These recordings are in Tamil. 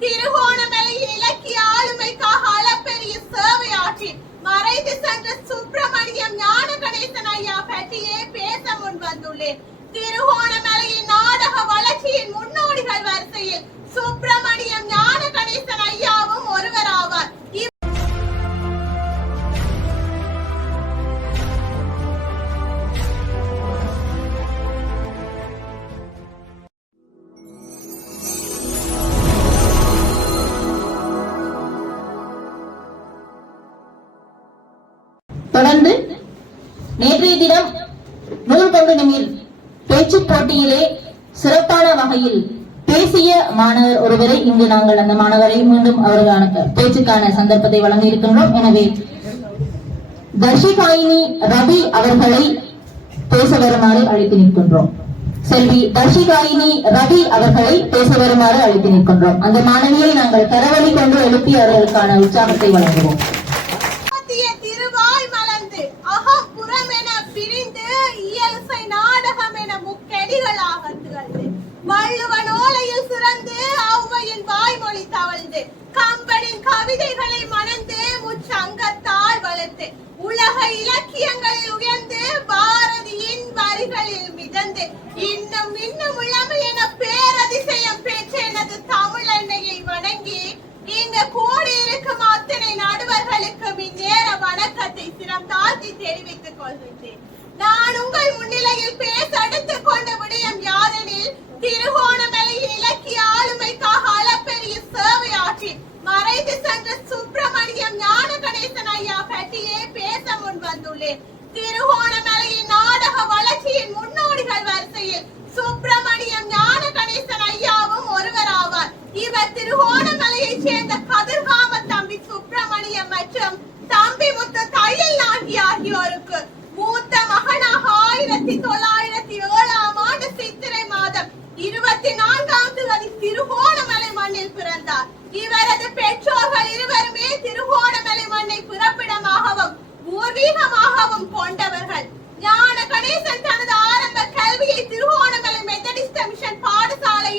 Tira சபையில் பேசிய மாணவர் ஒருவரை இங்கு நாங்கள் அந்த மாணவரை மீண்டும் அவர்களுக்கான பேச்சுக்கான சந்தர்ப்பத்தை வழங்க இருக்கின்றோம். எனவே தர்ஷிகாயினி ரவி அவர்களை பேச வருமாறு அழைத்து நிற்கின்றோம். செல்வி தர்ஷிகாயினி ரவி அவர்களை பேச வருமாறு அழைத்து நிற்கின்றோம். அந்த மாணவியை நாங்கள் கரவழி கொண்டு எழுப்பி அவர்களுக்கான உற்சாகத்தை வழங்குவோம். வள்ளுவன் ஓலையில் சிறந்து ஔவையின் வாய்மொழி தவழ்ந்து கம்பனின் கவிதைகளை மணந்து முச்சங்கத்தால் வளர்த்து உலக இலக்கியங்களில் உயர்ந்து பாரதியின் வரிகளில் மிதந்து இன்னும் இன்னும் இளமை என பேரதிசயம் பெற்ற எனது தமிழ் அன்னையை வணங்கி இங்கு கூடி இருக்கும் அத்தனை நடுவர்களுக்கும் இந்நேர வணக்கத்தை சிரம் தாழ்த்தி தெரிவித்துக் கொள்கின்றேன். நான் உங்கள் Peter,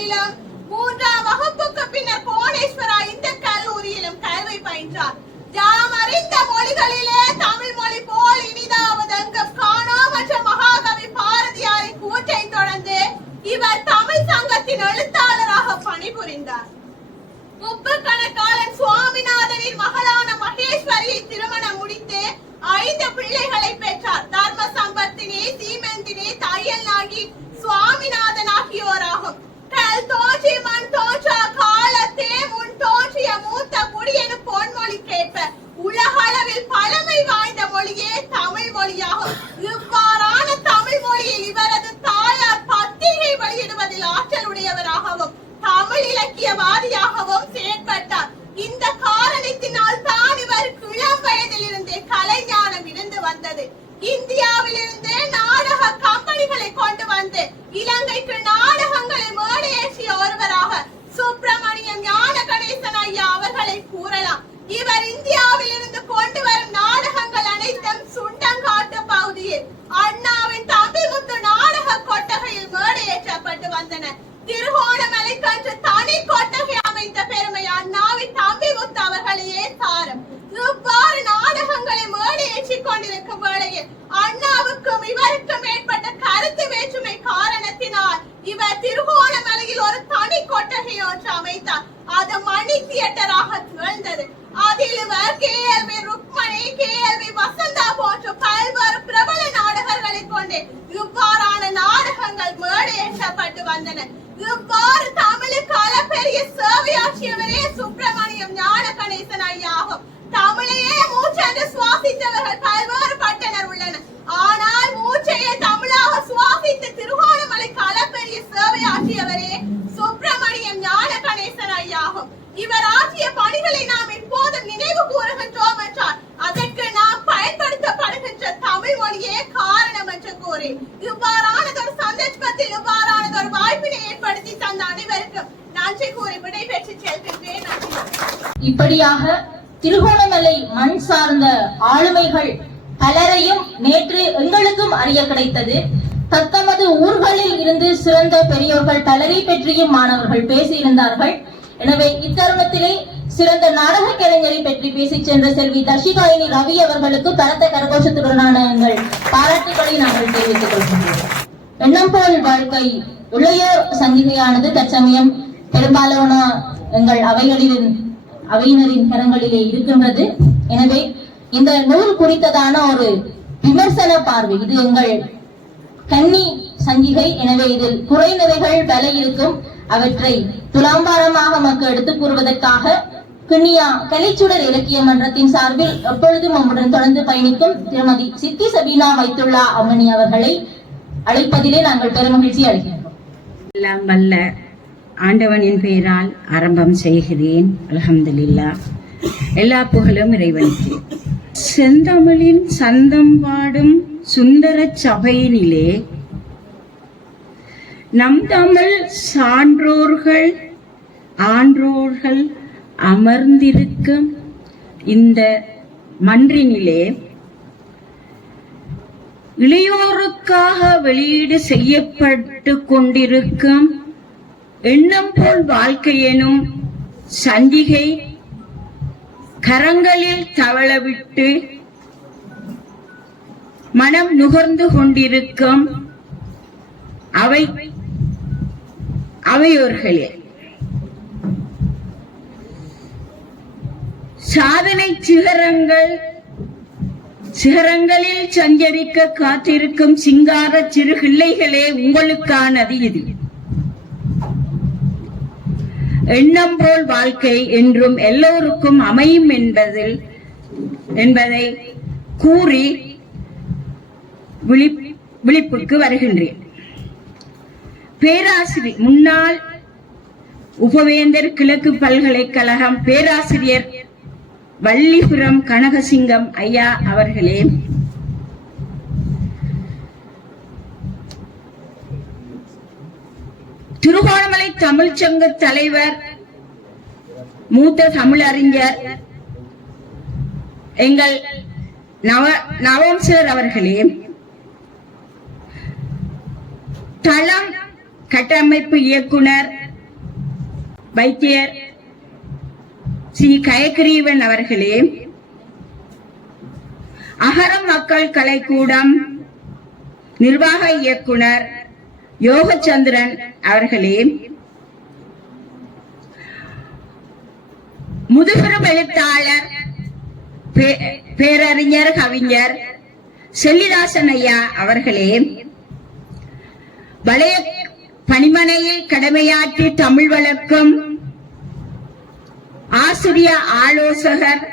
கல்லூரியிலும் மூன்றாம் வகுப்புக்கு பின்னர் கோணேஸ்வரா இந்த கல்லூரியிலும் கல்வி பயின்றார். யாம் அறிந்த மொழிகளிலே தமிழ் மொழி போல் இனிதாவது காணோ மற்றும் மகாகவி பாரதியாரின் கூற்றை தொடர்ந்து இவர் தமிழ் சங்கத்தின் எழுத்தாளராக பணிபுரிந்தார். முப்பு கணக்காளன் சுவாமிநாதனின் மகளான மகேஸ்வரியை திருமணம் முடித்து ஐந்து பிள்ளைகளை பெற்றார். தர்ம சம்பத்தினே சீமந்தினே தையல் நாகி சுவாமிநாதன் ஆகியோராகும். கல் தோன்றி மண் காலத்தே மூத்த குடியெனு பொன்மொழி கேட்ப. பழமை வாய்ந்த மொழியே தமிழ் மொழியாகும். இவ்வாறான தமிழ் மொழியில் இவரது தாயார் பத்திரிகை வெளியிடுவதில் ஆற்றல் உடையவராகவும் தமிழ் இலக்கியவாதியாகவும் செயற்பட்டார். இந்த இவ்வாறு இப்படியாக திருகோணமலை மண் சார்ந்த ஆளுமைகள் பலரையும் நேற்று எங்களுக்கும் அறிய கிடைத்தது. தத்தமது ஊர்களில் இருந்து சிறந்த பெரியோர்கள் பலரை பற்றியும் மாணவர்கள் பேசியிருந்தார்கள். எனவே இத்தருணத்திலே சிறந்த நாடக கலைஞரை பற்றி பேசிச் சென்ற செல்வி தர்ஷிகாயினி ரவி அவர்களுக்கு பலத்த கரகோஷத்துடனான எங்கள் பாராட்டுகளை நாங்கள் தெரிவித்துக் கொள்கின்றோம். எண்ணம் போல் வாழ்க்கை இளையோர் சங்கிகையானது தற்சமயம். பெரும்பாலான எங்கள் அவைகளின் அவையினரின் கரங்களிலே இருக்கின்றது. எனவே இந்த நூல் குறித்ததான ஒரு விமர்சன பார்வை இது எங்கள் கன்னி சங்கிகை. எனவே இதில் குறைநிறைகள் பல இருக்கும். அவற்றை துலாம்பாரமாக மக்கள் எடுத்துக் கூறுவதற்காக கிண்ணியா கலைச்சுடர் இலக்கிய மன்றத்தின் சார்பில் எப்பொழுதும் நம்முடன் தொடர்ந்து பயணிக்கும் திருமதி சித்தி சபீனா வைத்துள்ளா அம்மணி அவர்களை அழைப்பதிலே நாங்கள் பெருமகிழ்ச்சி அடைகின்றோம். எல்லாம் வல்ல ஆண்டவனின் பெயரால் ஆரம்பம் செய்கிறேன். அல்ஹம்துலில்லா. எல்லா புகழும் இறைவனுக்கு. செந்தமிழின் சந்தம் பாடும் சுந்தர சபையினிலே நம் தமிழ் சான்றோர்கள் ஆன்றோர்கள் அமர்ந்திருக்கும் இந்த மன்றினிலே இளையோருக்காக வெளியீடு செய்யப்பட்டு கொண்டிருக்கும் எண்ணம் போல் வாழ்க்கை எனும் சஞ்சிகை கரங்களில் தவளவிட்டு மனம் நுகர்ந்து கொண்டிருக்கும் அவை அவையோர்களே. சாதனை சிகரங்கள் சிகரங்களில் சஞ்சரிக்க காத்திருக்கும் சிங்கார சிறு கிள்ளைகளே உங்களுக்கானது இது. எண்ணம் போல் வாழ்க்கை என்றும் எல்லோருக்கும் அமையும் என்பதில் என்பதை கூறி விழிப்புக்கு வருகின்றேன். பேராசிரியர் முன்னாள் உபவேந்தர் கிழக்கு பல்கலைக்கழகம் பேராசிரியர் வள்ளிபுரம் கனகசிங்கம் ஐயா அவர்களே திருகோணமலை தமிழ்ச்சங்க தலைவர் மூத்த தமிழறிஞர் எங்கள் நவ நவம்சர் அவர்களே தளம் கட்டமைப்பு இயக்குனர் வைத்தியர் ஸ்ரீ கயக்கிரீவன் அவர்களே அகரம் மக்கள் கலைக்கூடம் நிர்வாக இயக்குனர் யோகச்சந்திரன் அவர்களே முதுபெரும் எழுத்தாளர் பேரறிஞர் கவிஞர் செல்லிதாசன் ஐயா அவர்களே வளைய பணிமனையில் கடமையாற்றி தமிழ் வளர்க்கும் ஆசிரிய ஆலோசகர்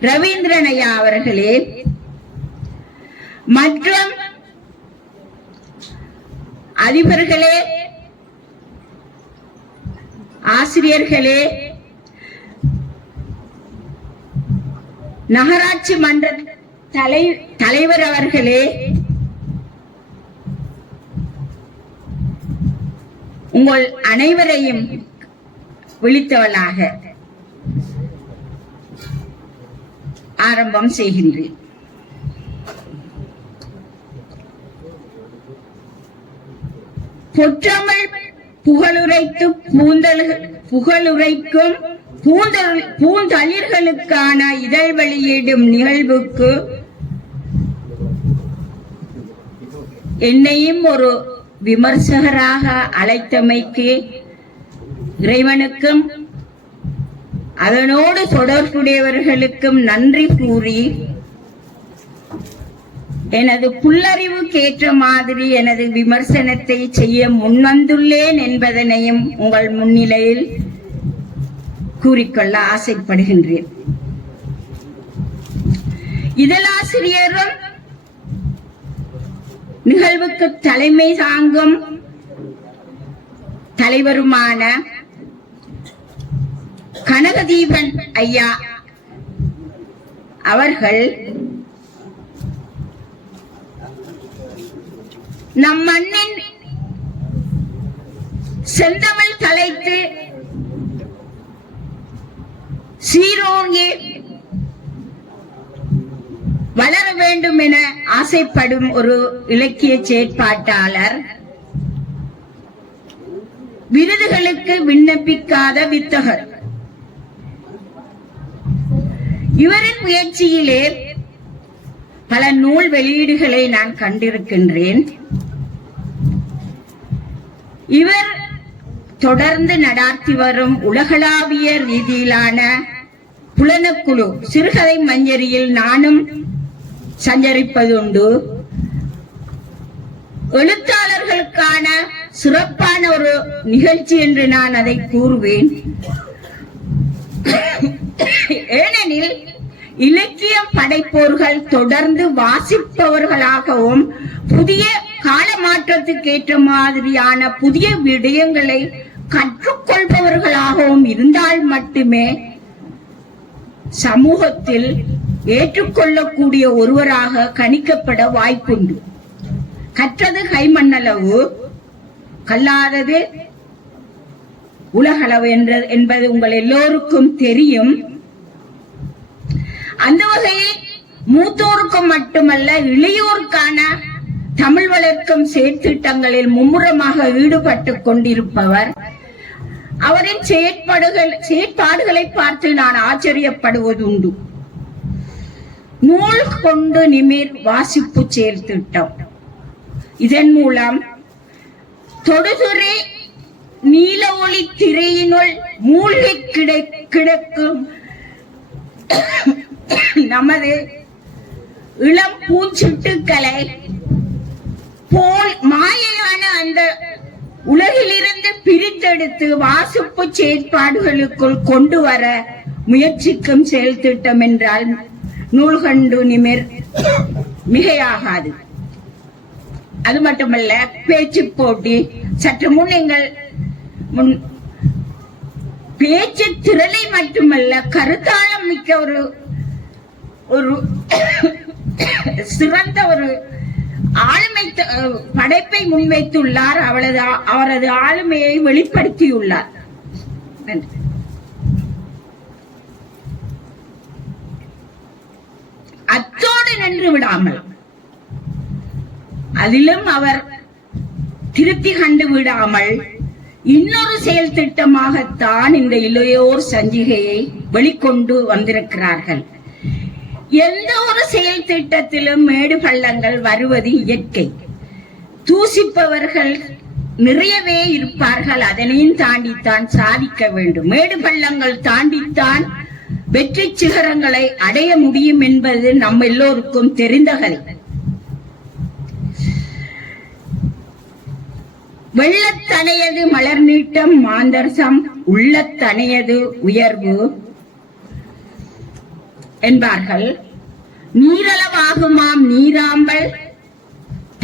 ரவீந்திரன் ஐயா அவர்களே மற்றும் அதிபர்களே ஆசிரியர்களே நகராட்சி மன்ற தலை தலைவர் அவர்களே உங்கள் அனைவரையும் விழித்தவளாக ஆரம்பம் செய்கின்றேன். பொற்றமிழ் புகழுரைத்து பூந்தல் புகழுரைக்கும் பூந்தல் பூந்தளிர்களுக்கான இதழ் வெளியிடும் நிகழ்வுக்கு என்னையும் ஒரு விமர்சகராக அழைத்தமைக்கு இறைவனுக்கும் அதனோடு தொடர்புடையவர்களுக்கும் நன்றி கூறி எனது புல்லறிவுக்கேற்ற மாதிரி எனது விமர்சனத்தை செய்ய முன்வந்துள்ளேன் என்பதனையும் உங்கள் முன்னிலையில் கூறிக்கொள்ள ஆசைப்படுகின்றேன். இதழாசிரியரும் நிகழ்வுக்கு தலைமை தாங்கும் தலைவருமான கனகதீபன் ஐயா அவர்கள் நம் மண்ணின் செந்தமிழ் தலைத்து சீரோங்கி வளர வேண்டும் என ஆசைப்படும் ஒரு இலக்கிய செயற்பாட்டாளர் விருதுகளுக்கு விண்ணப்பிக்காத வித்தகர். இவரின் முயற்சியிலே பல நூல் வெளியீடுகளை நான் கண்டிருக்கின்றேன். இவர் தொடர்ந்து நடாத்தி வரும் உலகளாவிய ரீதியிலான புலனக்குழு சிறுகதை மஞ்சரியில் நானும் சஞ்சரிப்பதுண்டு. எழுத்தாளர்களுக்கான சிறப்பான ஒரு நிகழ்ச்சி என்று நான் அதை கூறுவேன். ஏனெனில் இலக்கியம் படைப்போர்கள் தொடர்ந்து வாசிப்பவர்களாகவும் புதிய கால மாற்றத்துக்கு ஏற்ற மாதிரியான புதிய விடயங்களை கற்றுக்கொள்பவர்களாகவும் இருந்தால் மட்டுமே சமூகத்தில் ஏற்றுக்கொள்ளக்கூடிய ஒருவராக கணிக்கப்பட வாய்ப்புண்டு. கற்றது கைமண்ணளவு கல்லாதது உலகளவு என்ற என்பது உங்கள் எல்லோருக்கும் தெரியும். அந்த வகையில் மூத்தோருக்கும் மட்டுமல்ல இளையோருக்கான தமிழ் வளர்க்கும் செயற்திட்டங்களில் மும்முரமாக ஈடுபட்டு கொண்டிருப்பவர். அவரின் செயற்பாடுகள் செயற்பாடுகளை பார்த்து நான் ஆச்சரியப்படுவதுண்டு. நூல் கொண்டு நிமிர் வாசிப்பு செயற்திட்டம். இதன் மூலம் தொடுதுறை நீல ஒளி திரையினுள் மூழ்கி கிடை- கிடக்கும் நமது இளம் பூச்சிட்டுக்களை போல் மாயையான அந்த உலகிலிருந்து பிரித்தெடுத்து வாசிப்பு செயற்பாடுகளுக்குள் கொண்டு வர முயற்சிக்கும் செயல் திட்டம் என்றால் நூல்கண்டு நிமிர் மிகையாகாது. அது மட்டுமல்ல பேச்சு போட்டி. சற்று முன் எங்கள் முன் பேச்சு திறனை மட்டுமல்ல கருத்தாளம் மிக்க ஒரு ஒரு சிறந்த ஒரு ஆளுமை படைப்பை முன்வைத்துள்ளார். அவளது அவரது ஆளுமையை வெளிப்படுத்தியுள்ளார். நன்றி. அத்தோடு நின்று விடாமல் அதிலும் அவர் திருப்தி கண்டு விடாமல் இன்னொரு செயல் திட்டமாகத்தான் இந்த இளையோர் சஞ்சிகையை வெளிக்கொண்டு வந்திருக்கிறார்கள். எந்த ஒரு செயல் திட்டத்திலும் மேடு பள்ளங்கள் வருவது இயற்கை. தூசிப்பவர்கள் நிறையவே இருப்பார்கள் அதனையும் தாண்டித்தான் சாதிக்க வேண்டும். மேடு பள்ளங்கள் தாண்டித்தான் வெற்றி சிகரங்களை அடைய முடியும் என்பது நம் எல்லோருக்கும் தெரிந்த கதை வெள்ளத்தனையது மலர் நீட்டம் மாந்தர்சம் உள்ளத்தனையது உயர்வு. என்பார்கள். நீரளவாகுமாம் நீராம்பல்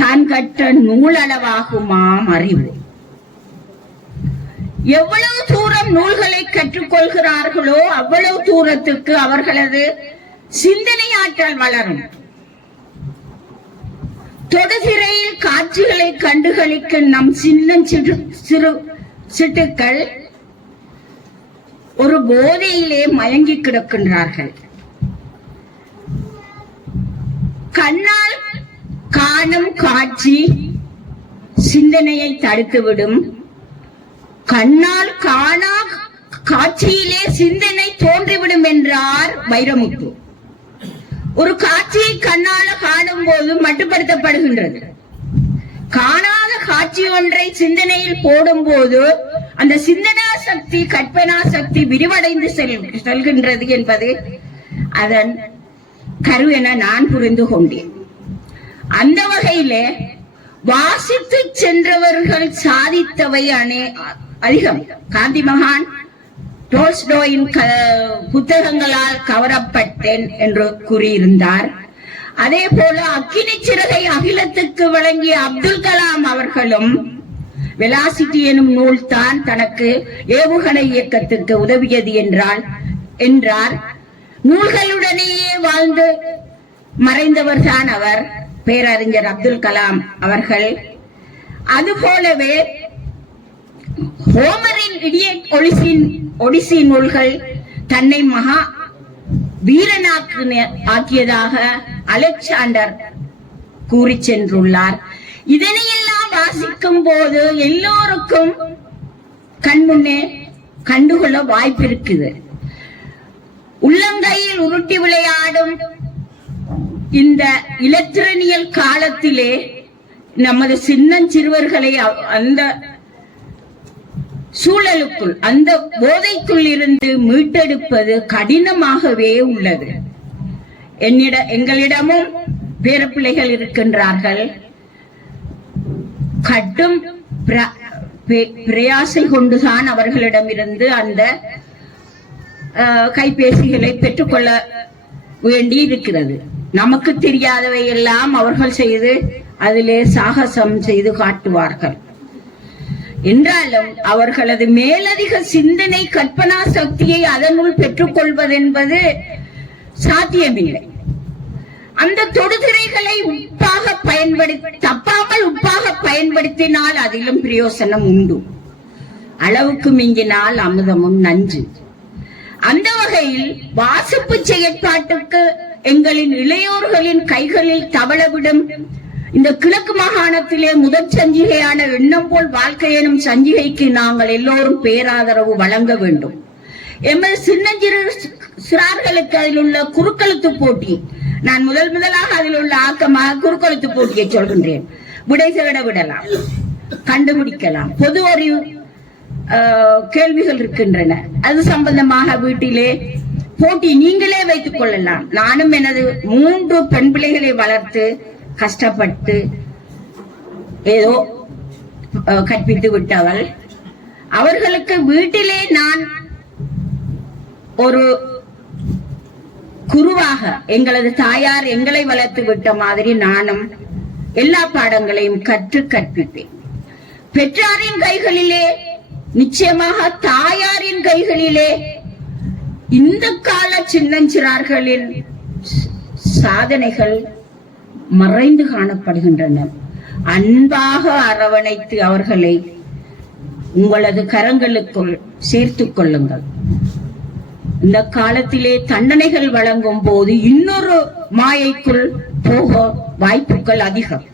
தான் கற்ற நூலளவாகுமாம் அறிவு. எவ்வளவு தூரம் நூல்களை கற்றுக்கொள்கிறார்களோ அவ்வளவு தூரத்துக்கு அவர்களது சிந்தனை ஆற்றல் வளரும். தொடுதிரையில் காட்சிகளை கண்டுகளிக்கும் நம் சின்ன சிறு சிறு சிட்டுக்கள் ஒரு போதையிலே மயங்கி கிடக்கின்றார்கள். கண்ணால் காணும் காட்சி சிந்தனையை தடுத்துவிடும். கண்ணால் காணா காட்சியிலே சிந்தனை தோன்றிவிடும் என்றார் வைரமுத்து. ஒரு காட்சியை கண்ணால காணும் போது மட்டுப்படுத்தப்படுகின்றது. காணாத காட்சி ஒன்றை சிந்தனையில் போடும்போது அந்த சிந்தனா சக்தி கற்பனா சக்தி விரிவடைந்து செல்- செல்கின்றது என்பது அதன் கரு என நான் புரிந்து கொண்டேன். அந்த வகையிலே வாசித்து சென்றவர்கள் சாதித்தவை அனே அதிகம். காந்தி மகான் டோல்ஸ்டோயின் புத்தகங்களால் கவரப்பட்டேன் என்று கூறியிருந்தார். அதே போல அக்கினி சிறகை அகிலத்துக்கு வழங்கிய அப்துல் கலாம் அவர்களும் வெலாசிட்டி எனும் நூல் தான் தனக்கு ஏவுகணை இயக்கத்துக்கு உதவியது என்றால் என்றார். நூல்களுடனேயே வாழ்ந்து மறைந்தவர் தான் அவர் பேரறிஞர் அப்துல் கலாம் அவர்கள். அதுபோலவே ஹோமரின் இடியட் ஒடிசின் ஒடிசி நூல்கள் தன்னை மகா வீரனாக்கு ஆக்கியதாக அலெக்சாண்டர் கூறி சென்றுள்ளார். இதனையெல்லாம் வாசிக்கும் போது எல்லோருக்கும் கண்முன்னே கண்டுகொள்ள வாய்ப்பு இருக்குது உள்ளங்கையில் உருட்டி விளையாடும் இந்த இலத்திரனியல் காலத்திலே நமது சின்னஞ்சிறுவர்களை அந்த சூழலுக்குள் அந்த போதைக்குள் இருந்து மீட்டெடுப்பது கடினமாகவே உள்ளது. என்னிட எங்களிடமும் பேரப்பிள்ளைகள் இருக்கின்றார்கள். கடும் பிர- பிரயாசை கொண்டுதான் அவர்களிடமிருந்து அந்த கைபேசிகளை பெற்றுக்கொள்ள வேண்டி இருக்கிறது நமக்கு தெரியாதவை எல்லாம் அவர்கள் செய்து அதிலே சாகசம் செய்து காட்டுவார்கள். என்றாலும் அவர்களது மேலதிக சிந்தனை கற்பனா சக்தியை அதனுள் பெற்றுக்கொள்வதென்பது சாத்தியமில்லை. அந்த தொடுதிரைகளை உப்பாக பயன்படுத்தி தப்பாமல் உப்பாக பயன்படுத்தினால் அதிலும் பிரயோசனம் உண்டு. அளவுக்கு மிஞ்சினால் அமுதமும் நஞ்சு. அந்த வகையில் வாசிப்பு செயற்பாட்டுக்கு எங்களின் இளையோர்களின் கைகளில் தவளவிடும். இந்த கிழக்கு மாகாணத்திலே முதற் சஞ்சிகையான எண்ணம் போல் வாழ்க்கை எனும் சஞ்சிகைக்கு நாங்கள் எல்லோரும் பேராதரவு வழங்க வேண்டும். எமது சின்னஞ்சிறு சிறார்களுக்கு அதில் உள்ள குறுக்கெழுத்து போட்டி நான் முதல் முதலாக அதில் உள்ள ஆக்கமாக குறுக்கெழுத்து போட்டியை சொல்கின்றேன். விடை விடலாம். கண்டுபிடிக்கலாம். பொது அறிவு கேள்விகள் இருக்கின்றன. அது சம்பந்தமாக வீட்டிலே போட்டி நீங்களே வைத்துக் கொள்ளலாம். நானும் எனது மூன்று பெண் பிள்ளைகளை வளர்த்து கஷ்டப்பட்டு ஏதோ கற்பித்து விட்டவள். அவர்களுக்கு வீட்டிலே நான் ஒரு குருவாக எங்களது தாயார் எங்களை வளர்த்து விட்ட மாதிரி நானும் எல்லா பாடங்களையும் கற்று கற்பிப்பேன். பெற்றாரின் கைகளிலே நிச்சயமாக தாயாரின் கைகளிலே இந்த கால சின்னஞ்சிறார்களின் சாதனைகள் மறைந்து காணப்படுகின்றன. அன்பாக அரவணைத்து அவர்களை உங்களது கரங்களுக்குள் சேர்த்துக் கொள்ளுங்கள். இந்த காலத்திலே தண்டனைகள் வழங்கும் போது இன்னொரு மாயைக்குள் போக வாய்ப்புகள் அதிகம்.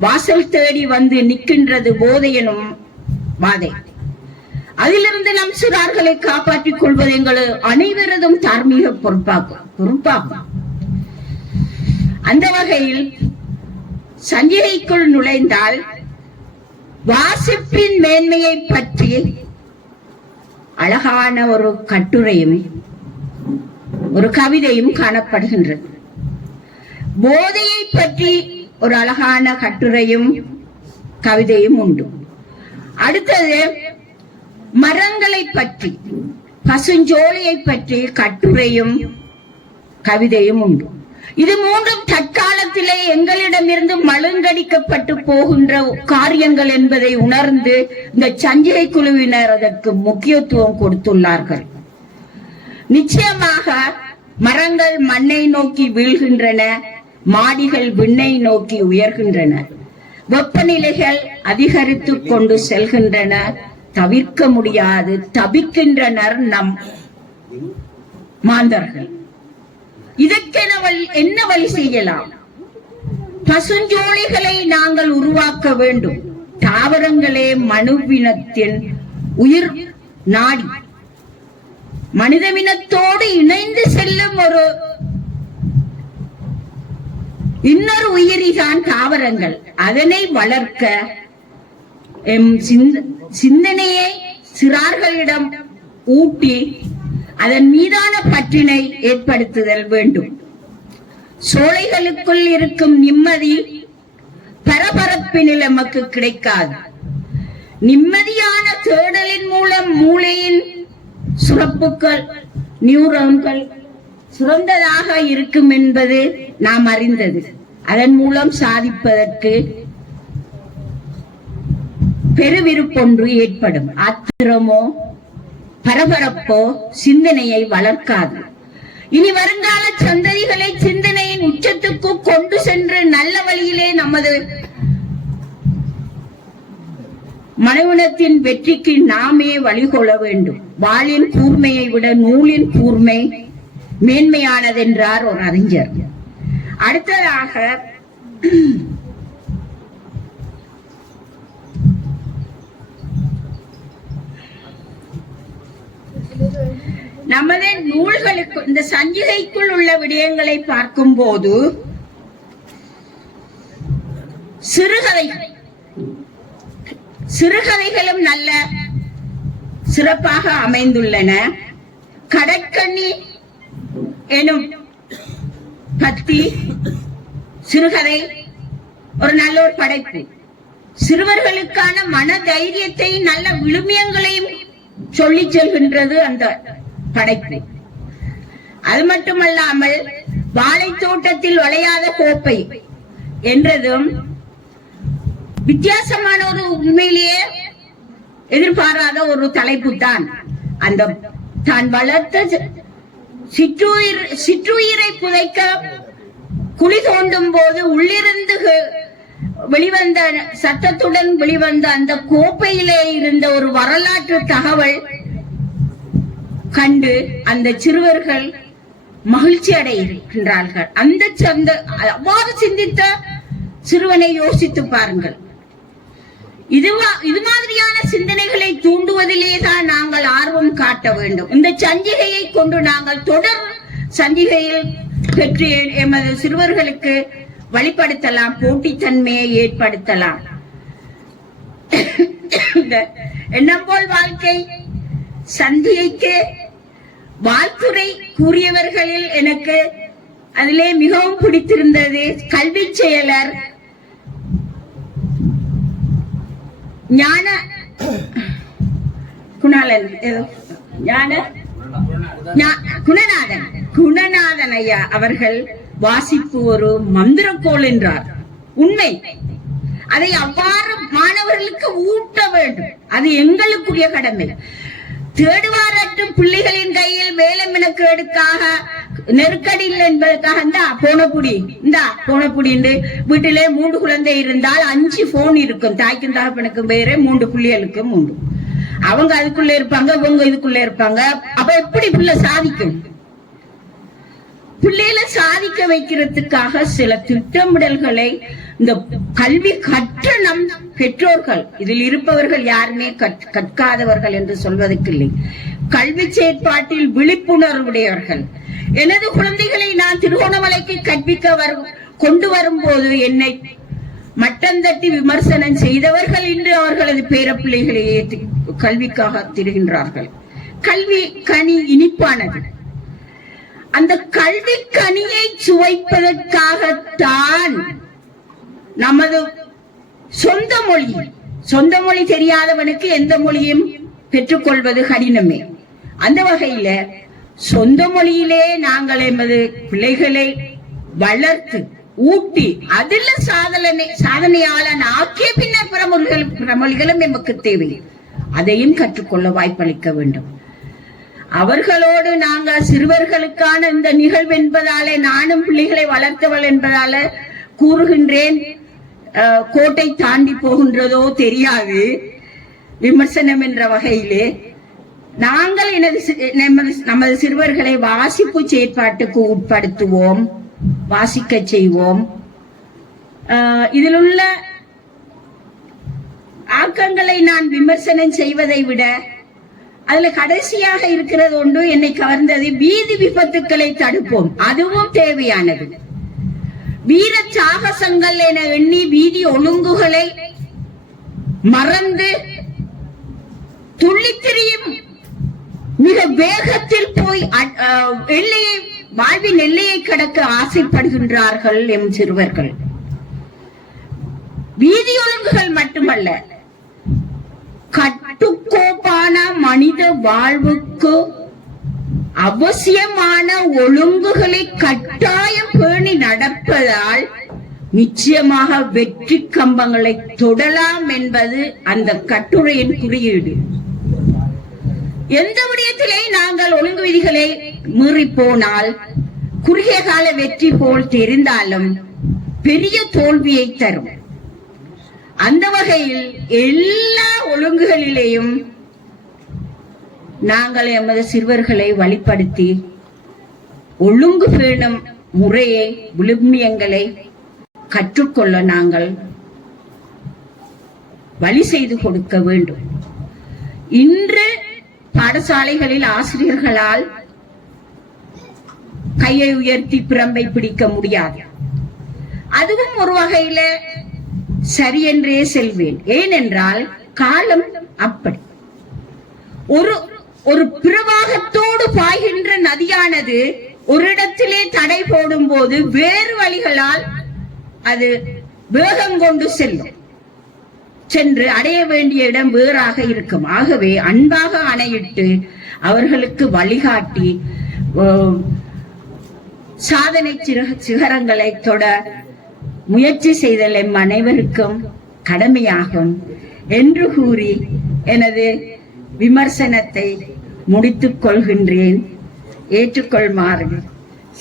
வாசல் தேடி வந்து நிற்கின்றது போதை எனும் வாதை. அதிலிருந்து நம் சிறார்களை காப்பாற்றிக் கொள்வது எங்கள் அனைவரதும் தார்மீக பொறுப்பாகும். பொறுப்பாகும். அந்த வகையில் சஞ்சிகைக்குள் நுழைந்தால் வாசிப்பின் மேன்மையை பற்றி அழகான ஒரு கட்டுரையும் ஒரு கவிதையும் காணப்படுகின்றது. போதையை பற்றி ஒரு அழகான கட்டுரையும் கவிதையும் உண்டு. அடுத்தது மரங்களை பற்றி பசுஞ்சோலையை பற்றி கட்டுரையும் கவிதையும் உண்டு. இது மூன்றும் தற்காலத்திலே எங்களிடமிருந்து மழுங்கடிக்கப்பட்டு போகின்ற காரியங்கள் என்பதை உணர்ந்து இந்த சஞ்சிகை குழுவினர் அதற்கு முக்கியத்துவம் கொடுத்துள்ளார்கள். நிச்சயமாக மரங்கள் மண்ணை நோக்கி வீழ்கின்றன மாடிகள் விண்ணை நோக்கி உயர்கின்றன வெப்பநிலைகள் அதிகரித்துக் கொண்டு செல்கின்றன தவிர்க்க முடியாது. தவிக்கின்றனர் நம் மாந்தர்கள். இதற்கென என்ன வழி செய்யலாம்? பசுஞ்சோலிகளை நாங்கள் உருவாக்க வேண்டும். தாவரங்களே மனுவினத்தின் உயிர் நாடி. மனிதவினத்தோடு இணைந்து செல்லும் ஒரு இன்னொரு உயிரிதான் தாவரங்கள். அதனை வளர்க்க எம் சிந்த- சிந்தனையை சிறார்களிடம் ஊட்டி அதன் மீதான பற்றினை ஏற்படுத்துதல் வேண்டும். சோலைகளுக்குள் இருக்கும் நிம்மதி பரபரப்பினில் நமக்கு கிடைக்காது. நிம்மதியான தேடலின் மூலம் மூளையின் சுரப்புகள் நியூரான்கள் சுரந்ததாக இருக்கும் என்பது நாம் அறிந்தது. அதன் மூலம் சாதிப்பதற்கு பெருவிருப்பொன்று ஏற்படும். ஆத்திரமோ பரபரப்போ சிந்தனையை வளர்க்காது. இனி வருங்கால சந்ததிகளை சிந்தனையின் உச்சத்துக்கு கொண்டு சென்று நல்ல வழியிலே நமது மனிதனத்தின் வெற்றிக்கு நாமே வழிகொள்ள வேண்டும். வாளின் கூர்மையை விட நூலின் கூர்மை மேன்மையானதென்றார் ஒரு அறிஞர். அடுத்ததாக நமது நூல்களுக்கு இந்த சஞ்சிகைக்குள் உள்ள விடயங்களை பார்க்கும் போது சிறுகதை சிறுகதைகளும் நல்ல சிறப்பாக அமைந்துள்ளன. கடற்கண்ணி எனும் பத்தி சிறுகதை ஒரு நல்ல ஒரு படைப்பு. சிறுவர்களுக்கான மன தைரியத்தை நல்ல விழுமியங்களையும் சொல்லி செல்கின்றது அந்த படைப்பு. அது மட்டுமல்லாமல் வாழை தோட்டத்தில் விளையாத கோப்பை என்றதும் வித்தியாசமான ஒரு உண்மையிலேயே எதிர்பாராத ஒரு தலைப்பு தான் அந்த தான் வளர்த்த சிற்றுயிர் சிற்றுயிரை புதைக்க குழி தோண்டும் போது உள்ளிருந்து வெளிவந்த சத்தத்துடன் வெளிவந்த அந்த கோப்பையிலே இருந்த ஒரு வரலாற்று தகவல் கண்டு அந்த சிறுவர்கள் மகிழ்ச்சி அடைகின்றார்கள். அந்த சந்த அவ்வாறு சிந்தித்த சிறுவனை யோசித்து பாருங்கள். இதுவா இது மாதிரியான சிந்தனைகளை தூண்டுவதிலே தான் நாங்கள் ஆர்வம் காட்ட வேண்டும். இந்த சஞ்சிகையை கொண்டு நாங்கள் தொடர் சஞ்சிகையில் பெற்று எமது சிறுவர்களுக்கு வழிப்படுத்தலாம் போட்டித்தன்மையை ஏற்படுத்தலாம். இந்த எண்ணம் போல் வாழ்க்கை சந்திகைக்கு வாழ்த்துரை கூறியவர்களில் எனக்கு அதிலே மிகவும் பிடித்திருந்தது கல்வி செயலர் ஞான குணாலன் ஞான குணநாதன். குணநாதன் ஐயா அவர்கள் வாசிப்பு ஒரு மந்திரக்கோள் என்றார். உண்மை. அதை அவ்வாறு மாணவர்களுக்கு ஊட்ட வேண்டும். அது எங்களுக்குரிய கடமை. தேடுவாரற்றும் பிள்ளைகளின் கையில் வேலை நெருக்கடி இல்லை என்பதற்காக இந்தா போன புடி இந்தா போன புடின்னு வீட்டிலே மூன்று குழந்தை இருந்தால் அஞ்சு போன் இருக்கும். தாய்க்கும் தகப்பனுக்கும் வேற மூன்று புள்ளிகளுக்கும் மூன்று அவங்க அதுக்குள்ள இருப்பாங்க இவங்க இதுக்குள்ள இருப்பாங்க. அப்ப எப்படி பிள்ளை சாதிக்கும்? பிள்ளைகளை சாதிக்க வைக்கிறதுக்காக சில திட்டமிடல்களை இந்த கல்வி கற்ற நம் பெற்றோர்கள் இதில் இருப்பவர்கள் யாருமே கற்காதவர்கள் என்று சொல்வதற்கு இல்லை கல்வி செயற்பாட்டில் விழிப்புணர்வுடையவர்கள். எனது குழந்தைகளை நான் திருகோணமலைக்கு கற்பிக்க வரும் கொண்டு வரும்போது என்னை மட்டம் தட்டி விமர்சனம் செய்தவர்கள் இன்று அவர்களது பேரப்பிள்ளைகளையே கல்விக்காக திரிகின்றார்கள். கல்வி கனி இனிப்பானது. அந்த கல்வி கனியை சுவைப்பதற்காகத்தான் நமது சொந்த மொழி சொந்த மொழி தெரியாதவனுக்கு எந்த மொழியும் பெற்றுக்கொள்வது கடினமே. அந்த வகையில சொந்த மொழியிலே நாங்கள் எமது பிள்ளைகளை வளர்த்து ஊட்டி அதில் சாதனை சாதனையாளன் ஆக்கிய பின்னர் பிரமொழிகள் பிரமொழிகளும் எமக்கு தேவை. அதையும் கற்றுக்கொள்ள வாய்ப்பளிக்க வேண்டும். அவர்களோடு நாங்க சிறுவர்களுக்கான இந்த நிகழ்வு என்பதாலே நானும் பிள்ளைகளை வளர்த்தவள் என்பதால கூறுகின்றேன். கோட்டை தாண்டி போகின்றதோ தெரியாது. விமர்சனம் என்ற வகையிலே. நாங்கள் எனது நமது சிறுவர்களை வாசிப்பு செயற்பாட்டுக்கு உட்படுத்துவோம். வாசிக்க செய்வோம். இதில் உள்ள ஆக்கங்களை நான் விமர்சனம் செய்வதை விட அதுல கடைசியாக இருக்கிறது ஒன்று என்னை கவர்ந்தது வீதி விபத்துக்களை தடுப்போம். அதுவும் தேவையானது. வீர சாகசங்கள் என எண்ணி வீதி ஒழுங்குகளை மறந்து துள்ளித்திரியும் மிக வேகத்தில் போய் அஹ், எல்லையை வாழ்வின் எல்லையை கடக்க ஆசைப்படுகின்றார்கள் எம் சிறுவர்கள். வீதி ஒழுங்குகள் மட்டுமல்ல கட்டுக்கோப்பான மனித வாழ்வுக்கு அவசியமான ஒழுங்குகளை கட்டாயம் பேணி நடப்பதால் நிச்சயமாக வெற்றி கம்பங்களை தொடலாம் என்பது அந்த கட்டுரையின் குறியீடு. எந்த விடயத்திலே நாங்கள் ஒழுங்கு விதிகளை மீறி போனால் குறுகிய கால வெற்றி போல் தெரிந்தாலும் பெரிய தோல்வியை தரும். அந்த வகையில் எல்லா ஒழுங்குகளிலேயும் நாங்கள் எமது சிறுவர்களை வழிப்படுத்தி ஒழுங்கு பேணும் முறையை விழுமியங்களை கற்றுக்கொள்ள நாங்கள் வழி செய்து கொடுக்க வேண்டும். இன்று பாடசாலைகளில் ஆசிரியர்களால் கையை உயர்த்தி பிரம்பை பிடிக்க முடியாது. அதுவும் ஒரு வகையில சரி என்றே செல்வேன். ஏனென்றால் காலம் அப்படி. ஒரு ஒரு பிரவாகத்தோடு பாய்கின்ற நதியானது ஒரு இடத்திலே தடை போடும் போது வேறு வழிகளால் அது வேகம் கொண்டு செல்லும். சென்று அடைய வேண்டிய இடம் வேறாக இருக்கும். ஆகவே அன்பாக அணையிட்டு அவர்களுக்கு வழிகாட்டி சாதனை சிகரங்களை தொட முயற்சி செய்தல் எம் அனைவருக்கும் கடமையாகும் என்று கூறி எனது விமர்சனத்தை முடித்துக் கொள்கின்றேன். ஏற்றுக்கொள்மாறு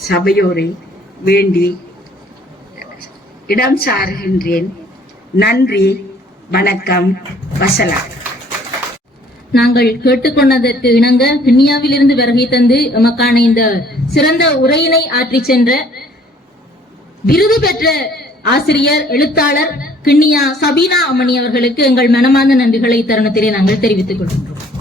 சபையோரை வேண்டி இடம் சாருகின்றேன். நன்றி வணக்கம் வசலா. நாங்கள் கேட்டுக்கொண்டதற்கு இணங்க கிண்ணியாவிலிருந்து வருகை தந்து எமக்கான இந்த சிறந்த உரையினை ஆற்றி சென்ற விருது பெற்ற ஆசிரியர் எழுத்தாளர் கிண்ணியா சபீனா அம்மணி அவர்களுக்கு எங்கள் மனமார்ந்த நன்றிகளை தருணத்திலே நாங்கள் தெரிவித்துக் கொள்கின்றோம்.